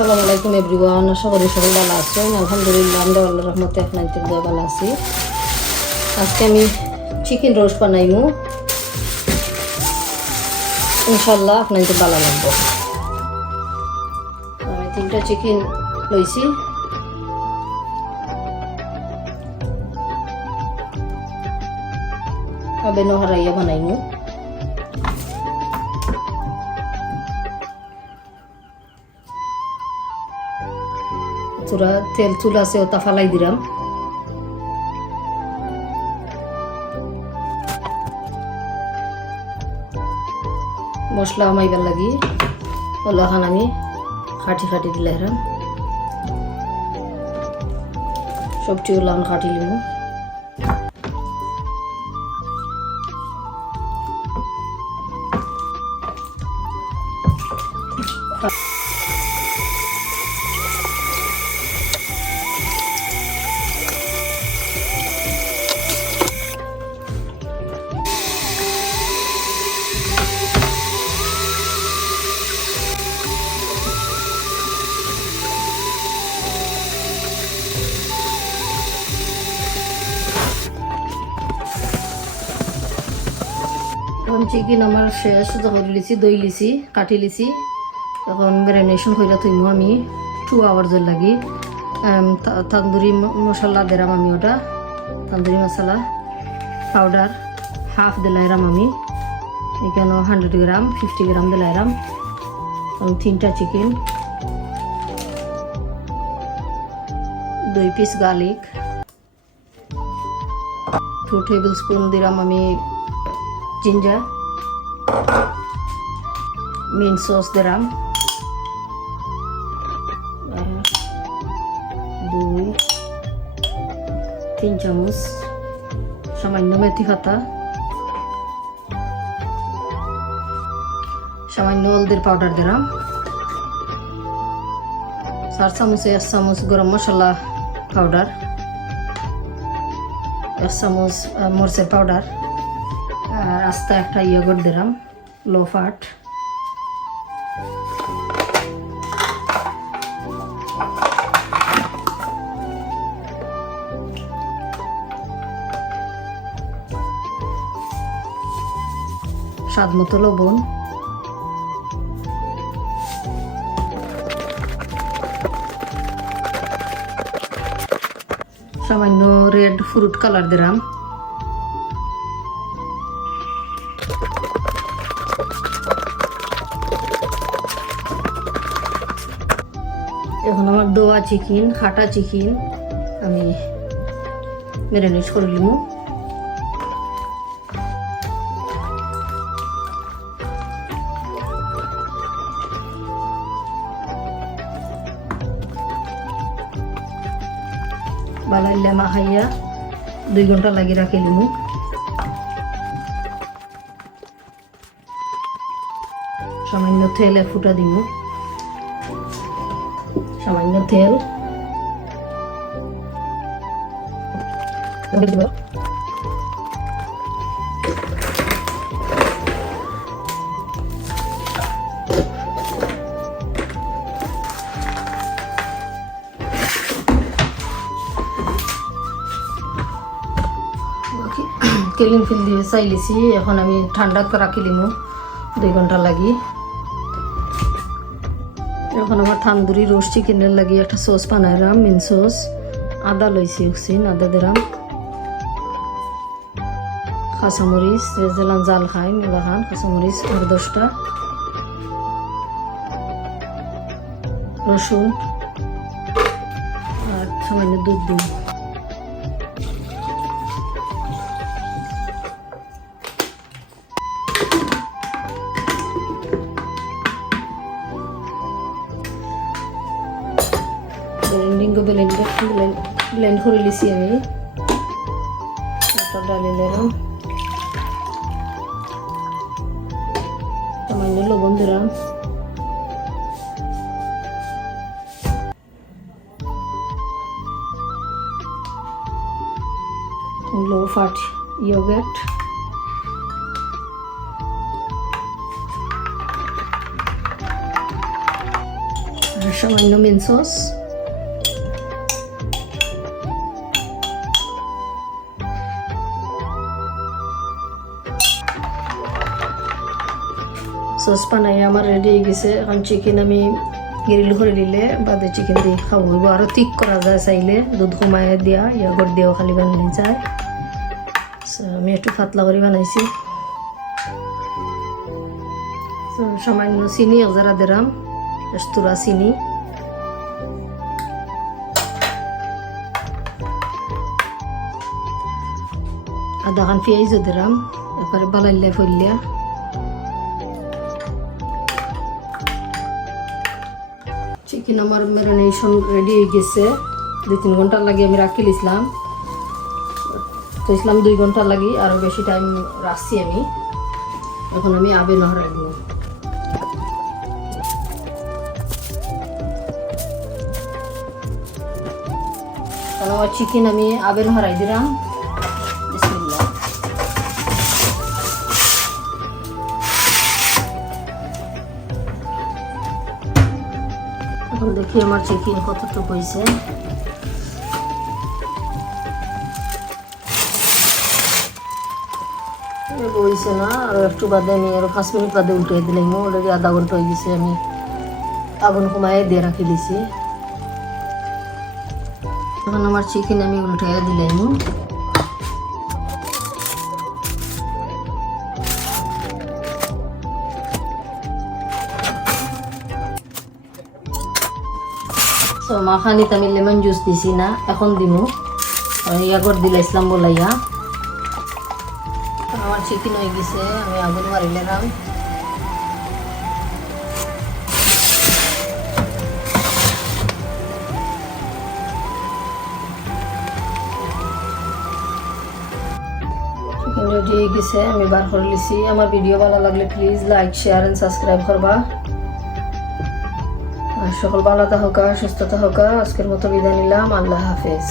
আসসালামু আলাইকুম এভরিওয়ান, আশা করি সবাই ভালো আছেন। আলহামদুলিল্লাহ আমরা আল্লাহর রহমতে আপনাদের দোয়া ভালো আছি। আজকে আমি চিকেন রোস্ট বানাইমু, ইনশাল্লাহ আপনাদের ভালো লাগবে। আমি 3টা চিকেন লইছি। আবে নহরাইয়া বানাইমু। তেল চুল আছে ওটা ফালাই দিলাম। মশলা আমাইবার লাগি ওলাখান আমি খাটি খাটি দিলাম। সবজি ওলাখান খাটি লিমু। এখন চিকেন আমার শেষ, যখন লিছি দই লিছি কাটি লিছি। এখন ম্যারিনেশন করে থইমু আমি 2 আওয়ার্স লাগি। তন্দুরি মশলা দিলাম আমি, ওটা তন্দুরি মশলা পাউডার হাফ দিলাইরাম আমি। এখানে 100 গ্রাম 50 গ্রাম দিলাইরাম। 3টা চিকেন, 2 পিস গার্লিক, 2 টেবিল স্পুন দিলাম আমি জিঞ্জার, মিন্ট সস দিলাম 2-3 চামচ, সামান্য মেথি পাতা, সামান্য হলদির পাউডার দিলাম 4 চামচ, 1 চামচ গরম মশলা পাউডার, 1 চামচ মরিচের পাউডার, আর আস্তে একটা ইয়োগurt দিলাম লো ফ্যাট। স্বাদ মতো লবণ, সামান্য রেড ফ্রুট কালার দিলাম, এখন আমার দোয়া চিকেন হাটা চিকেন আমি ম্যারিনেট করে নিব। বালাইলে মাখাইয়া 2 ঘন্টা লাগি রাখি লিমু। সামান্য তেলে ফুটা দিব, সামান্য তেল কেলিং ফিল দিয়ে চাইলিছি। এখন আমি ঠান্ডা করে রাখি লিমু 2 ঘন্টা লাগি। এখন আমার তান্দুরি রোস্ট চিকেনের লাগি একটা সস বানাইলাম, মিন্ট সস। আদা লইছি, আদা দিলাম, কাঁচামরিচ দিলাম, জাল খাই মেলা খান কাঁচামরিচ আর 10টা, রসুন আর সামান্য দুধ দিন। ব্লেন্ড করে লিছি আমি, ডালি দিলাম, সামান্য লবণ দিলাম, লো ফ্যাট ইয়োগার্ট, আর সামান্য মিন সস, সস বানাই আমার রেডি হয়ে গেছে। এখন চিকেন আমি গ্রিল করে দিলে বাদে চিকেন দিয়ে খাবো হইব। আরও ঠিক করা যায় চাইলে, দুধ কমাই দিয়া ইয়া করে দিয়েও খালি বানানো যায়। আমি একটু পাতলা করে বানাইছি। সামান্য চিনি একজারা দিলাম, এস্তরা চিনি, আধা খান পেঁয়াজও দিলাম একবারে বালাইলে ফেললিয়া। চিকেন আমার ম্যারিনেশন রেডি হয়ে গেছে। 2-3 ঘন্টা লাগে আমি রাখি লিছিলাম, তো ইসলাম 2 ঘন্টা লাগি, আরও বেশি টাইম রাখছি আমি। এখন আমি আবেন রাখবো। কারণ আমার চিকেন আমি আবেন হরাই দিলাম। বিসমিল্লাহ। এখন দেখি আমার চিকেন কতটুকু হয়েছে। হয়েছে না, আরও একটু বাদে আমি আরও 5 মিনিট বাদে উল্টে দিলাম। অলরেডি আধা ঘন্টা হয়ে গেছে, আমি আগুন কমায় দিয়ে রাখি দিছি। এখন আমার চিকেন আমি উল্টাইয়া দিলাম। তো মাখানিতে আমি লেমন জুস দিছি না, এখন দিমু। ইয়া করে দিলাইছিলাম বলাইয়া। আমার চিকেন হয়ে গেছে, আমি আগুন মারিলাম। চিকেন রেডি হয়ে গেছে, আমি বার করে লিছি। আমার ভিডিও ভালো লাগলে please like, share and subscribe করবা। আর সকল ভালো থাকা, সুস্থতা হোক। আজকের মতো বিদায় নিলাম। আল্লাহ হাফেজ।